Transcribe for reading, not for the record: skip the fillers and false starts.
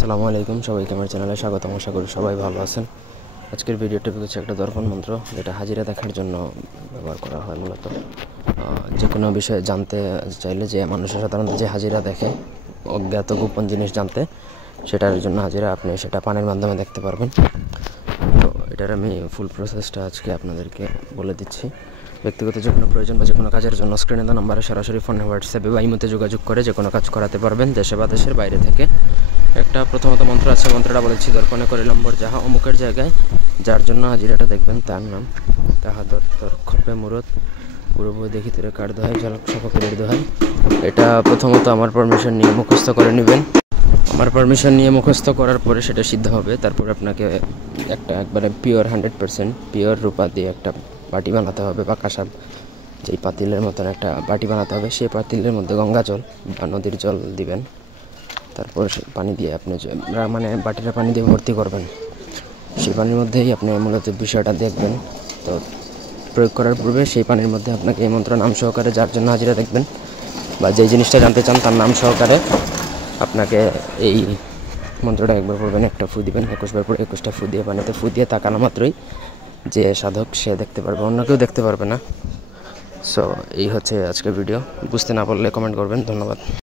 আসসালামু আলাইকুম, সবাইকে আমার চ্যানেলে স্বাগতম। আশা করি সবাই ভালো আছেন। আজকের ভিডিও টপিক হচ্ছে একটা দর্পণ মন্ত্র, যেটা হাজিরা দেখার জন্য ব্যবহার করা হয়। মূলত যে কোনো বিষয়ে জানতে চাইলে, যে মানুষের সাধারণত যে হাজিরা দেখে অজ্ঞাত গোপন জিনিস জানতে, সেটার জন্য হাজিরা আপনি সেটা পানির মাধ্যমে দেখতে পারবেন। তো এটার আমি ফুল প্রসেসটা আজকে আপনাদেরকে বলে দিচ্ছি। ব্যক্তিগত যে কোনো প্রয়োজন বা যে কোনো কাজের জন্য স্ক্রিনে দেওয়া নাম্বারে সরাসরি ফোনে, হোয়াটসঅ্যাপে বা ইমোতে যোগাযোগ করে যে কোনো কাজ করাতে পারবেন, দেশে বা দেশের বাইরে থেকে। একটা প্রথমত মন্ত্র আছে, মন্ত্রটা বলেছি, দর্পণে করে নম্বর যাহা অমুকের জায়গায় যার জন্য হাজিরাটা দেখবেন তার নাম তাহা দত্তর খপে মুরত পূর্ব দেখি তোরে কার দোহাই ঝলক সফকের দোহাই। এটা প্রথমত আমার পারমিশন নিয়ে মুখস্থ করে নেবেন। আমার পারমিশন নিয়ে মুখস্থ করার পরে সেটা সিদ্ধ হবে। তারপর আপনাকে একটা একবারে পিওর 100% পিওর রূপা দিয়ে একটা বাটি বানাতে হবে, বা কাঁসা যেই পাতিলের মতন একটা বাটি বানাতে হবে। সেই পাতিলের মধ্যে গঙ্গা জল বা নদীর জল দিবেন। তারপর পানি দিয়ে আপনি মানে বাটিটা পানি দিয়ে ভর্তি করবেন। সেই পানির মধ্যেই আপনি মূলত বিষয়টা দেখবেন। তো প্রয়োগ করার পূর্বে সেই পানির মধ্যে আপনাকে এই মন্ত্র নাম সহকারে যার জন্য হাজিরা দেখবেন বা যেই জিনিসটা জানতে চান তার নাম সহকারে আপনাকে এই মন্ত্রটা একবার পড়বেন, একটা ফু দিবেন। 21 বার পরে 21টা ফু দিয়ে পানিতে ফু দিয়ে তাকানো মাত্রই যে সাধক সে দেখতে পারবে, অন্য কেউ দেখতে পারবে না। সো এই হচ্ছে আজকের ভিডিও। বুঝতে না পারলে কমেন্ট করবেন। ধন্যবাদ।